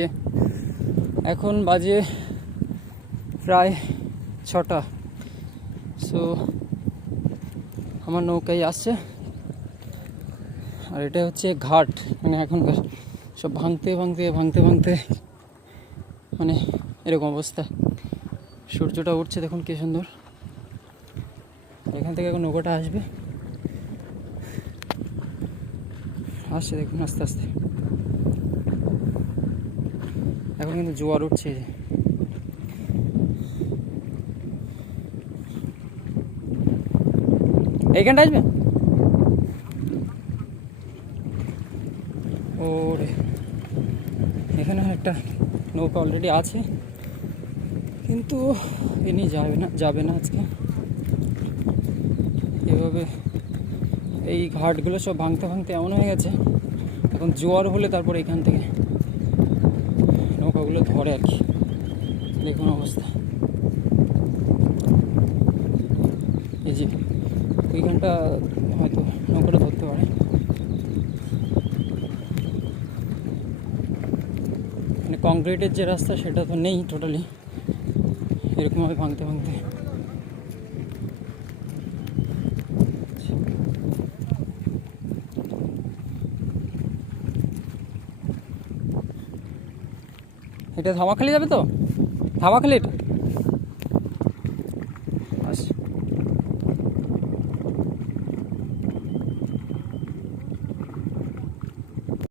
যে এখন বাজে প্রায় 6টা। সো আমার নৌকায় আসছে, আর এটা হচ্ছে ঘাট। মানে এখনকার সব ভাঙতে মানে এরকম অবস্থা। সূর্যটা উঠছে দেখুন কি সুন্দর। এখান থেকে এখন নৌকাটা আসবে, আসছে দেখুন আস্তে আস্তে। এখন কিন্তু জোয়ার উঠছে। এইখানটা আসবে। ওরে এখানে একটা নৌকা অলরেডি আছে, কিন্তু ইনি যাবে না আজকে। এভাবে এই ঘাটগুলো সব ভাঙতে এমন হয়ে গেছে, এখন জোয়ার হলে তারপর এখান থেকে নৌকাগুলো ধরে আর কি। দেখুন অবস্থা। এই যে ওইখানটা হয়তো নৌকাটা ধরতে পারে। মানে কংক্রিটের যে রাস্তা সেটা তো নেই টোটালি, এরকমভাবে ভাঙতে এটা ধামাখালি যাবে তো, ধামাখালি এটা।